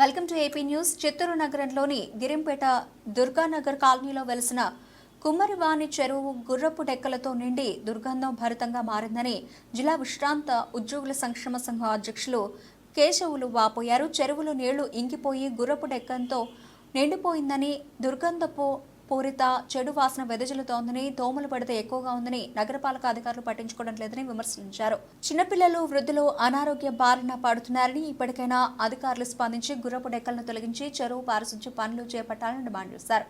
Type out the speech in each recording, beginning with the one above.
Welcome to AP news. Chittoor నగరంలోని గిరింపేట దుర్గానగర్ కాలనీలో వెలిసిన కుమ్మరివాణి చెరువు గుర్రపు డెక్కలతో నిండి దుర్గంధం భరితంగా మారిందని జిల్లా విశ్రాంత ఉద్యోగుల సంక్షేమ సంఘం అధ్యక్షులు కేశవులు వాపోయారు. చెరువులో నీళ్లు ఇంకిపోయి గుర్రపు డెక్కంతో నిండిపోయిందని, దుర్గంధపు పూరిత చెడు వాసన వెదజల్లుతోందని, దోమలు పడితే ఎక్కువగా ఉందని నగరపాలక అధికారులు పట్టించుకోవడం లేదని విమర్శించారు. చిన్నపిల్లలు, వృద్ధులు అనారోగ్య బారిన పడుతున్నారని, ఇప్పటికైనా అధికారులు స్పందించి గుర్రపు డెక్కలను తొలగించి చెరువు పారిశుధ్య పనులు చేపట్టాలని డిమాండ్ చేశారు.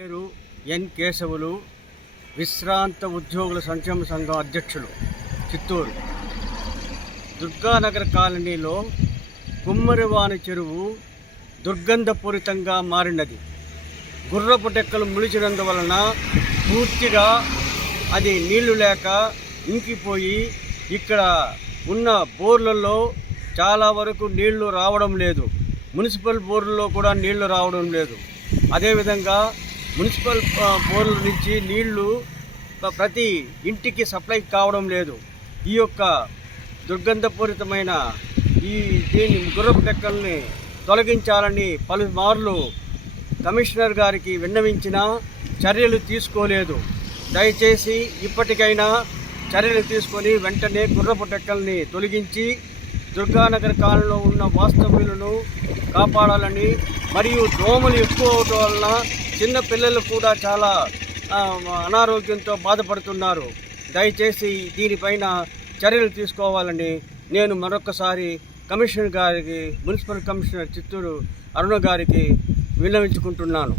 పేరు ఎన్ కేశవులు, విశ్రాంత ఉద్యోగుల సంక్షేమ సంఘం అధ్యక్షులు, చిత్తూరు. దుర్గానగర్ కాలనీలో కుమ్మరివాణి చెరువు దుర్గంధపూరితంగా మారినది. గుర్రపు డెక్కలు ములిచినందువలన పూర్తిగా అది నీళ్లు లేక ఇంకిపోయి ఇక్కడ ఉన్న బోర్లలో చాలా వరకు నీళ్లు రావడం లేదు. మున్సిపల్ బోర్లలో కూడా నీళ్లు రావడం లేదు. అదేవిధంగా మున్సిపల్ బోర్ల నుంచి నీళ్లు ప్రతి ఇంటికి సప్లై కావడం లేదు. ఈ యొక్క దుర్గంధపూరితమైన దీన్ని గుర్రపు డెక్కల్ని తొలగించాలని పలుమార్లు కమిషనర్ గారికి విన్నవించినా చర్యలు తీసుకోలేదు. దయచేసి ఇప్పటికైనా చర్యలు తీసుకొని వెంటనే గుర్రపు డెక్కల్ని తొలగించి దుర్గానగర్ కాలంలో ఉన్న వాస్తవ్యులను కాపాడాలని, మరియు దోమలు ఎక్కువ అవడం వలన చిన్న పిల్లలు కూడా చాలా అనారోగ్యంతో బాధపడుతున్నారు. దయచేసి దీనిపైన చర్యలు తీసుకోవాలని నేను మరొకసారి కమిషనర్ గారికి, మున్సిపల్ కమిషనర్ చిత్తూరు అరుణ గారికి విన్నవించుకుంటున్నాను.